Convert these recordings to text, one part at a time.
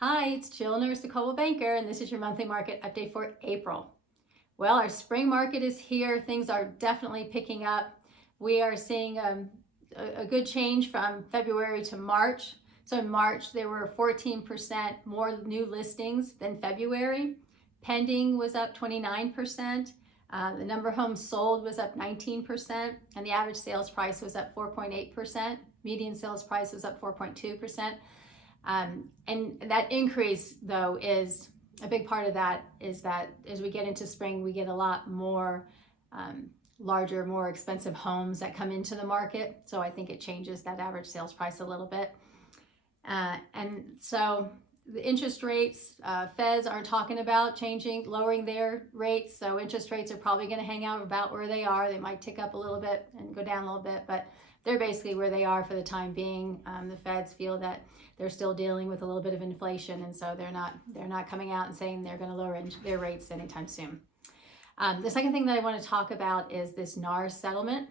Hi, it's Jill, Nurse the Coldwell Banker, and this is your monthly market update for April. Well, our spring market is here. Things are definitely picking up. We are seeing a good change from February to March. So in March, there were 14% more new listings than February. Pending was up 29%. The number of homes sold was up 19%, and the average sales price was up 4.8%. Median sales price was up 4.2%. And that increase, though, is a big part of that is that as we get into spring, we get a lot more larger, more expensive homes that come into the market. So I think it changes that average sales price a little bit. And so the interest rates, Feds aren't talking about lowering their rates. So interest rates are probably going to hang out about where they are. They might tick up a little bit and go down a little bit, but they're basically where they are for the time being. The Feds feel that they're still dealing with a little bit of inflation, and so they're not coming out and saying they're going to lower their rates anytime soon. The second thing that I want to talk about is this NAR Settlement,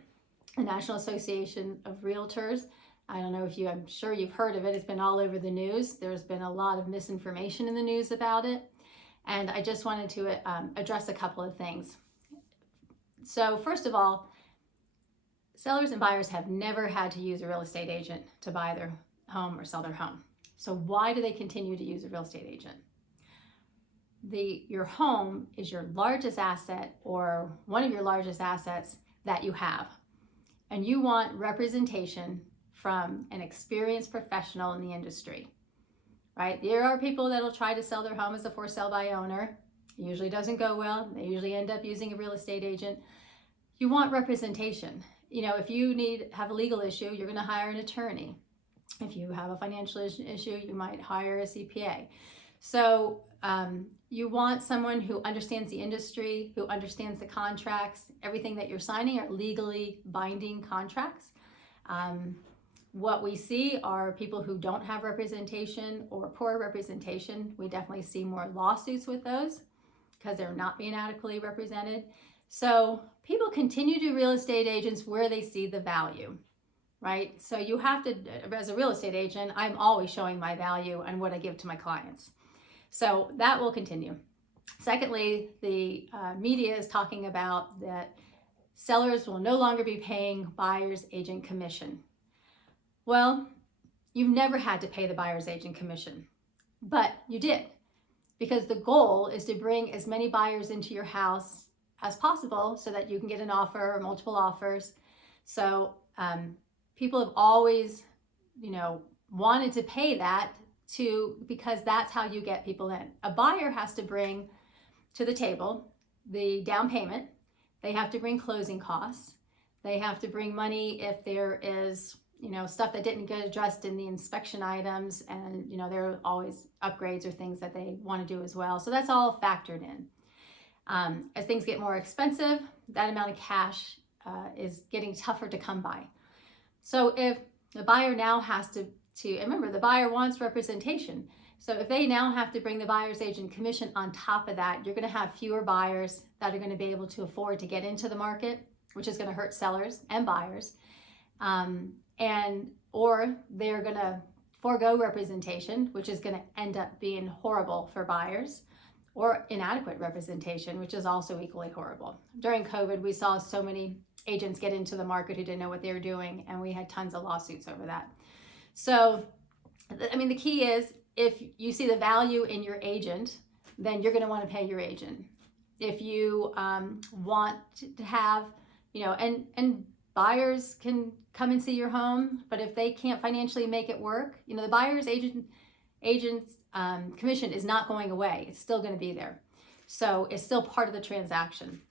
the National Association of Realtors. I don't know if I'm sure you've heard of it. It's been all over the news. There's been a lot of misinformation in the news about it. And I just wanted to address a couple of things. So first of all, sellers and buyers have never had to use a real estate agent to buy their home or sell their home. So why do they continue to use a real estate agent? Your home is your largest asset or one of your largest assets that you have. And you want representation from an experienced professional in the industry, right? There are people that'll try to sell their home as a for sale by owner. It usually doesn't go well. They usually end up using a real estate agent. You want representation. You know, if you have a legal issue, you're going to hire an attorney. If you have a financial issue, you might hire a CPA. So you want someone who understands the industry, who understands the contracts. Everything that you're signing are legally binding contracts. What we see are people who don't have representation or poor representation. We definitely see more lawsuits with those because they're not being adequately represented. So people continue to real estate agents where they see the value, right? So you have to, as a real estate agent, I'm always showing my value and what I give to my clients. So that will continue. Secondly, the media is talking about that sellers will no longer be paying buyer's agent commission. Well, you've never had to pay the buyer's agent commission, but you did, because the goal is to bring as many buyers into your house as possible so that you can get an offer or multiple offers. So people have always, wanted to pay that because that's how you get people in. A buyer has to bring to the table the down payment. They have to bring closing costs. They have to bring money if there is stuff that didn't get addressed in the inspection items, and there are always upgrades or things that they want to do as well. So that's all factored in. As things get more expensive, that amount of cash is getting tougher to come by. So if the buyer now has to remember, the buyer wants representation. So if they now have to bring the buyer's agent commission on top of that, you're going to have fewer buyers that are going to be able to afford to get into the market, which is going to hurt sellers and buyers. Or they're going to forego representation, which is going to end up being horrible for buyers, or inadequate representation, which is also equally horrible. During COVID, we saw so many agents get into the market who didn't know what they were doing, and we had tons of lawsuits over that. So, the key is, if you see the value in your agent, then you're going to want to pay your agent. If you want to have, and buyers can come and see your home, but if they can't financially make it work, the buyer's agent's commission is not going away. It's still going to be there. So it's still part of the transaction.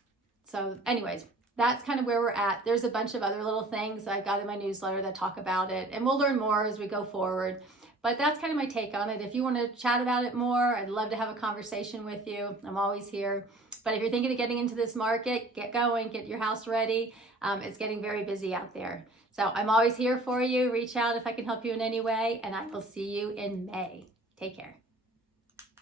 So anyways, that's kind of where we're at. There's a bunch of other little things I got in my newsletter that talk about it, and we'll learn more as we go forward. But that's kind of my take on it. If you want to chat about it more, I'd love to have a conversation with you. I'm always here. But if you're thinking of getting into this market, get going, get your house ready. It's getting very busy out there. So I'm always here for you. Reach out if I can help you in any way, and I will see you in May. Take care.